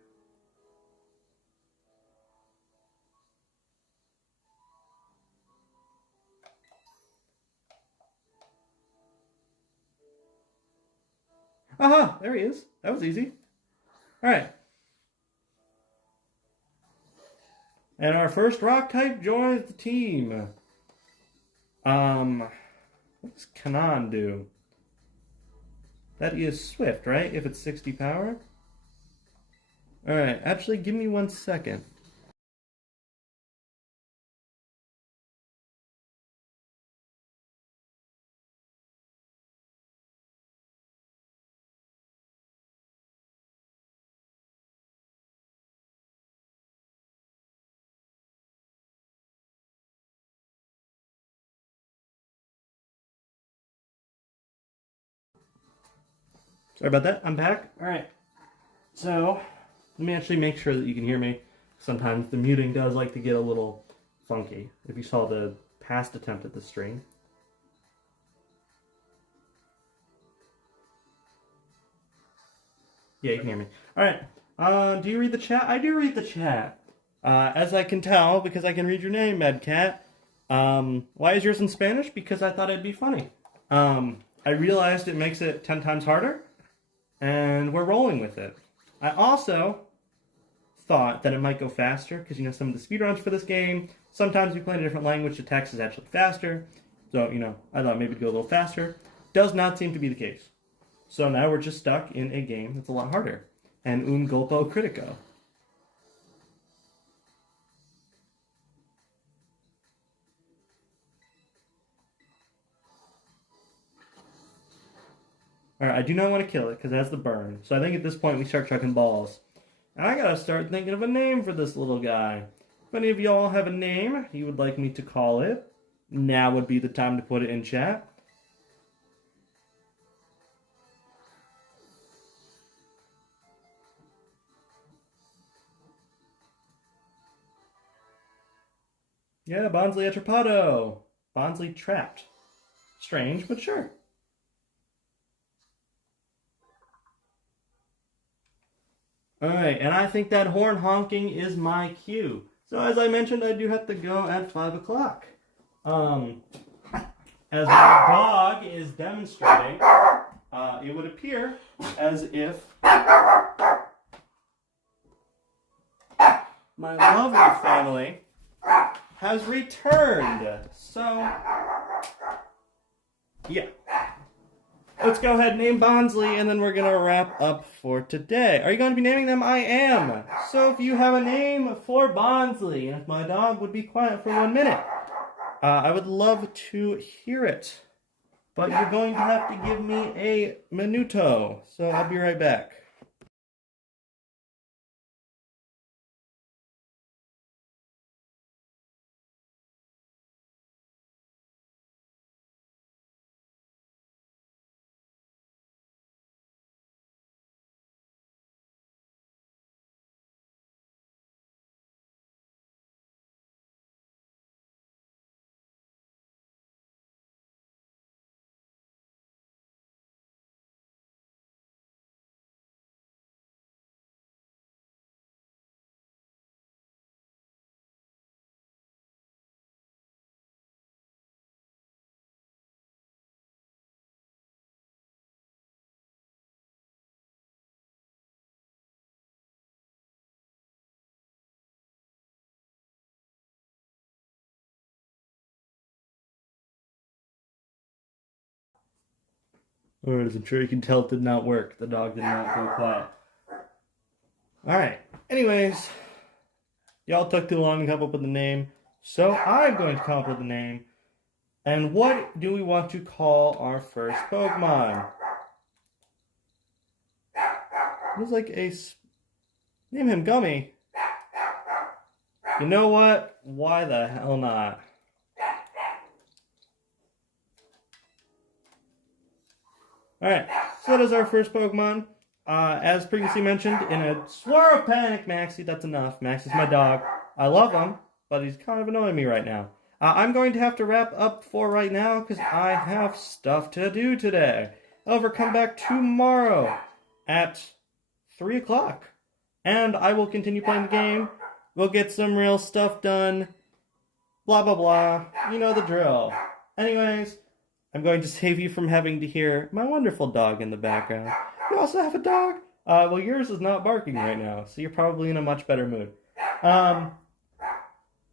Aha! There he is. That was easy. Alright. And our first rock type joins the team. What does Kanan do? That is Swift, right? If it's 60 power? Alright, actually give me 1 second. Sorry about that. I'm back. Alright. So, let me actually make sure that you can hear me. Sometimes the muting does like to get a little funky. If you saw the past attempt at the stream. Yeah, you can hear me. Alright. Do you read the chat? I do read the chat. As I can tell, because I can read your name, Medcat. Why is yours in Spanish? Because I thought it'd be funny. I realized it makes it 10 times harder. And we're rolling with it. I also thought that it might go faster, because, some of the speedruns for this game, sometimes we play in a different language, the text is actually faster. So, I thought maybe it'd go a little faster. Does not seem to be the case. So now we're just stuck in a game that's a lot harder. And un golpo critico. Alright, I do not want to kill it, because that's the burn. So I think at this point we start chucking balls. And I gotta start thinking of a name for this little guy. If any of y'all have a name you would like me to call it, now would be the time to put it in chat. Yeah, Bonsley Atrapado. Bonsley Trapped. Strange, but sure. Alright, and I think that horn honking is my cue. So as I mentioned, I do have to go at 5 o'clock. As my dog is demonstrating, it would appear as if my lovely family has returned. So, yeah. Let's go ahead and name Bonsley, and then we're going to wrap up for today. Are you going to be naming them? I am. So if you have a name for Bonsley, and if my dog would be quiet for 1 minute, I would love to hear it. But you're going to have to give me a minuto, so I'll be right back. Or as I'm sure you can tell, it did not work. The dog did not go quiet. Alright. Anyways, y'all took too long to come up with a name. So I'm going to come up with a name. And what do we want to call our first Pokemon? Looks like name him Gummy. You know what? Why the hell not? Alright, so that is our first Pokemon. As previously mentioned, in a swirl of panic, Maxie, that's enough. Max is my dog. I love him, but he's kind of annoying me right now. I'm going to have to wrap up for right now because I have stuff to do today. However, come back tomorrow at 3 o'clock. And I will continue playing the game. We'll get some real stuff done. Blah, blah, blah. You know the drill. Anyways, I'm going to save you from having to hear my wonderful dog in the background. You also have a dog? Well, yours is not barking right now, so you're probably in a much better mood.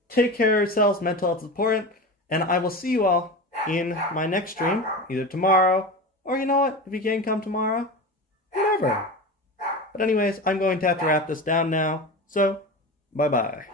Take care of yourselves. Mental health is important. And I will see you all in my next stream, either tomorrow, or you know what? If you can't come tomorrow, whatever. But anyways, I'm going to have to wrap this down now. So, bye-bye.